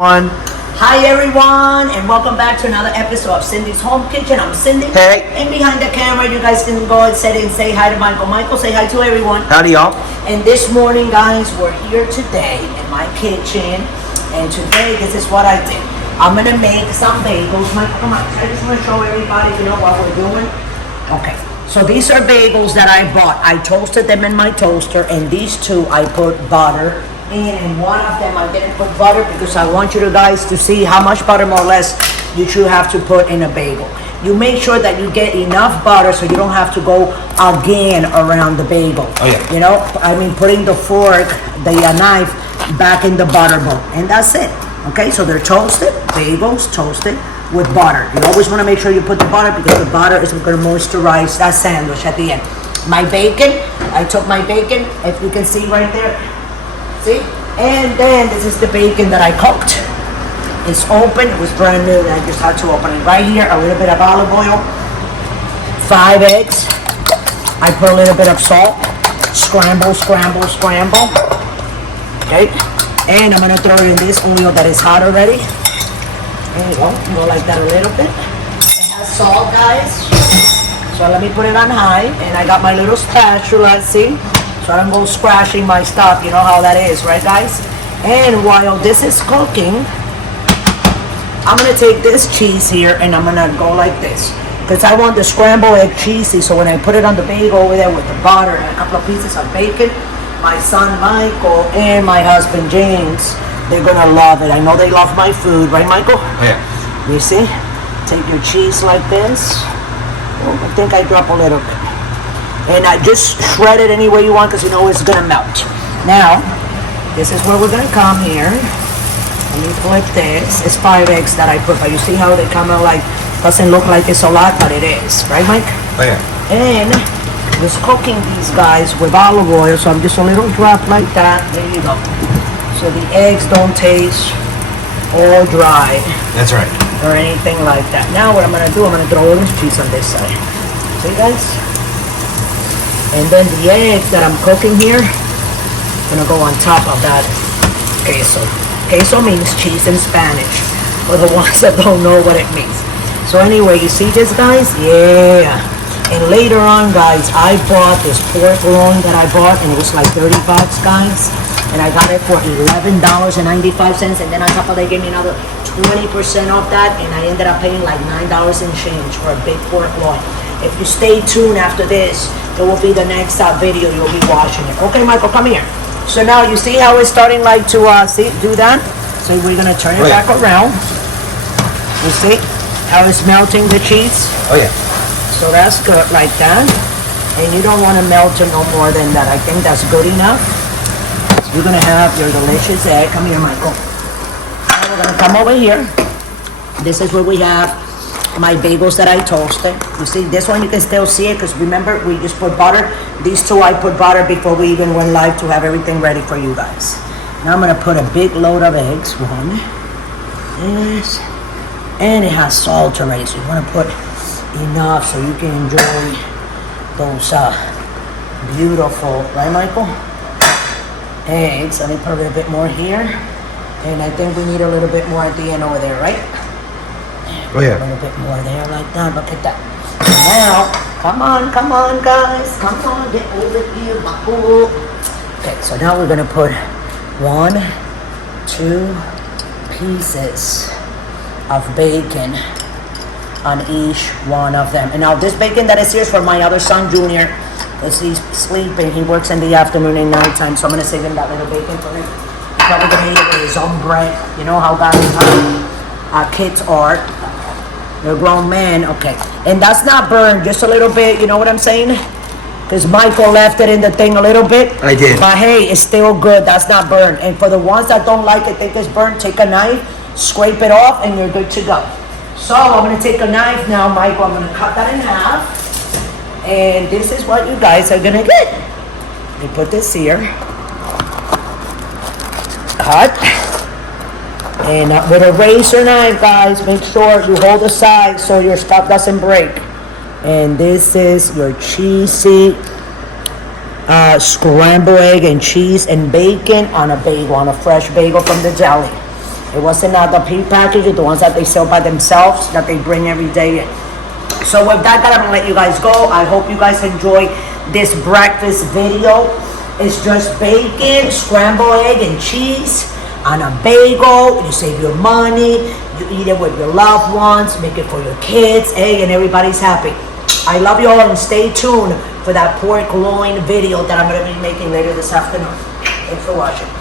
One. Hi everyone, and welcome back to another episode of Cindy's Home Kitchen. I'm Cindy. Hey. And behind the camera, you guys can go and say hi to Michael. Michael, say hi to everyone. Howdy, y'all. And this morning, guys, we're here today in my kitchen. And today, this is what I did. I'm gonna make some bagels. Michael, come on. I just want to show everybody, what we're doing. Okay. So these are bagels that I bought. I toasted them in my toaster, and these two I put butter. And one of them I didn't put butter because I want you guys to see how much butter more or less you should have to put in a bagel. You make sure that you get enough butter so you don't have to go again around the bagel. Oh yeah. Putting the fork, the knife back in the butter bowl. And that's it. Okay, so they're toasted, bagels toasted with butter. You always want to make sure you put the butter because the butter is going to moisturize that sandwich at the end. My bacon, I took my bacon, if you can see right there. See? And then this is the bacon that I cooked. It's open. It was brand new. I just had to open it. Right here, a little bit of olive oil. 5 eggs. I put a little bit of salt. Scramble. Okay? And I'm going to throw in this oil that is hot already. There you go. Go like that a little bit. It has salt, guys. So let me put it on high. And I got my little spatula, see? So I don't go scratching my stuff, you know how that is, right guys? And while this is cooking, I'm gonna take this cheese here and I'm gonna go like this. Because I want the scrambled egg cheesy, so when I put it on the bagel over there with the butter and a couple of pieces of bacon, my son Michael and my husband James, they're gonna love it. I know they love my food, right Michael? Yeah. You see? Take your cheese like this. Oh, I think I drop a little bit. And I just shred it any way you want because you know it's gonna melt. Now, this is where we're gonna come here. Let me flip this. It's 5 eggs that I put, but you see how they come out like, doesn't look like it's a lot, but it is, right Mike? Oh yeah. And just cooking these guys with olive oil, so I'm just a little drop like that. There you go. So the eggs don't taste all dry. That's right. Or anything like that. Now what I'm gonna do, I'm gonna throw a little cheese on this side. See guys? And then the egg that I'm cooking here, I'm gonna go on top of that queso. Queso means cheese in Spanish, for the ones that don't know what it means. So anyway, you see this guys? Yeah. And later on guys, I bought this pork loin that I bought and it was like 30 bucks guys. And I got it for $11.95 and then on top of that they gave me another 20% off that and I ended up paying like $9 and change for a big pork loin. If you stay tuned after this, it will be the next video you'll be watching it. Okay, Michael, come here. So now you see how it's starting like to do that? So we're gonna turn it back around. You see how it's melting the cheese? Oh yeah. So that's good like that. And you don't want to melt it no more than that. I think that's good enough. So you're gonna have your delicious egg. Come here, Michael. Now we're gonna come over here. This is where we have my bagels that I toasted. You see this one, you can still see it because remember we just put butter. These two I put butter before we even went live to have everything ready for you guys. Now I'm gonna put a big load of eggs. One. Yes. And it has salt already, so you want to put enough so you can enjoy those beautiful, right Michael? Eggs. Let me put a little bit more here. And I think we need a little bit more at the end over there, right? Oh yeah. A little bit more there like that. Look at that. Now, come on guys. Come on, get over here, Michael. Okay, so now we're gonna put 1, 2 pieces of bacon on each one of them. And now this bacon that is here is for my other son, Junior. Because he's sleeping. He works in the afternoon and nighttime, so I'm gonna save him that little bacon for him. He's probably gonna eat it with his own bread. You know how guys kids are. They're grown men, okay. And that's not burned, just a little bit, you know what I'm saying? Because Michael left it in the thing a little bit. I did. But hey, it's still good, that's not burned. And for the ones that don't like it, think it's burnt, take a knife, scrape it off, and you're good to go. So I'm gonna take a knife now, Michael, I'm gonna cut that in half. And this is what you guys are gonna get. You put this here. Cut. And with a razor knife, guys, make sure you hold the side so your stuff doesn't break. And this is your cheesy scrambled egg and cheese and bacon on a bagel, on a fresh bagel from the deli. It wasn't the pre-packaged, the ones that they sell by themselves, that they bring every day in. So with that, I'm gonna let you guys go. I hope you guys enjoy this breakfast video. It's just bacon, scrambled egg, and cheese on a bagel. You save your money. You eat it with your loved ones. Make it for your kids, and everybody's happy. I love you all, and stay tuned for that pork loin video that I'm gonna be making later this afternoon. Thanks for watching.